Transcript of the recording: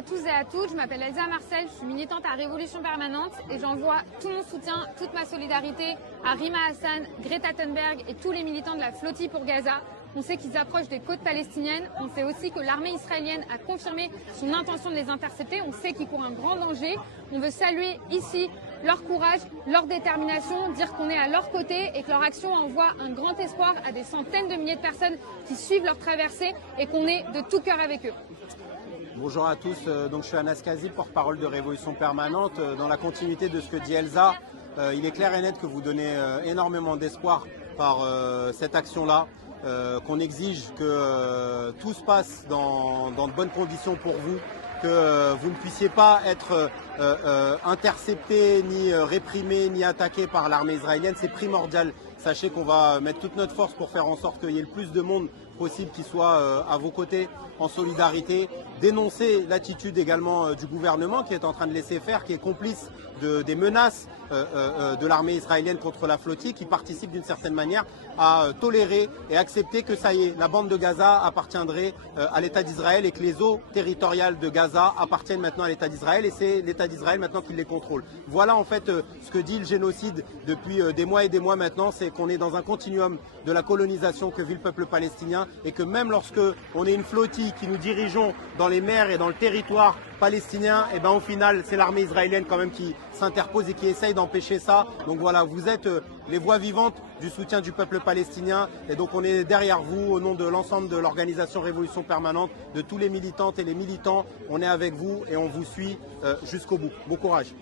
à tous et à toutes, je m'appelle Elsa Marcel, je suis militante à Révolution Permanente et j'envoie tout mon soutien, toute ma solidarité à Rima Hassan, Greta Thunberg et tous les militants de la flottille pour Gaza. On sait qu'ils approchent des côtes palestiniennes, on sait aussi que l'armée israélienne a confirmé son intention de les intercepter, on sait qu'ils courent un grand danger. On veut saluer ici leur courage, leur détermination, dire qu'on est à leur côté et que leur action envoie un grand espoir à des centaines de milliers de personnes qui suivent leur traversée et qu'on est de tout cœur avec eux. Bonjour à tous, donc je suis Anas Kazi, porte-parole de Révolution Permanente. Dans la continuité de ce que dit Elsa, il est clair et net que vous donnez énormément d'espoir par cette action-là, qu'on exige que tout se passe dans de bonnes conditions pour vous, que vous ne puissiez pas être intercepté, ni réprimé, ni attaqué par l'armée israélienne. C'est primordial. Sachez qu'on va mettre toute notre force pour faire en sorte qu'il y ait le plus de monde possible qui soit à vos côtés, en solidarité. Dénoncer l'attitude également du gouvernement qui est en train de laisser faire, qui est complice des menaces de l'armée israélienne contre la flottille, qui participe d'une certaine manière à tolérer et accepter que ça y est, la bande de Gaza appartiendrait à l'État d'Israël et que les eaux territoriales de Gaza appartiennent maintenant à l'État d'Israël et c'est l'État d'Israël maintenant qui les contrôle. Voilà en fait ce que dit le génocide depuis des mois et des mois maintenant, c'est qu'on est dans un continuum de la colonisation que vit le peuple palestinien et que même lorsque on est une flottille qui nous dirigeons dans les mers et dans le territoire palestinien, et ben au final c'est l'armée israélienne quand même qui s'interpose et qui essaye d'empêcher ça. Donc voilà, vous êtes les voix vivantes du soutien du peuple palestinien et donc on est derrière vous au nom de l'ensemble de l'organisation Révolution Permanente, de tous les militantes et les militants. On est avec vous et on vous suit jusqu'au bout. Bon courage.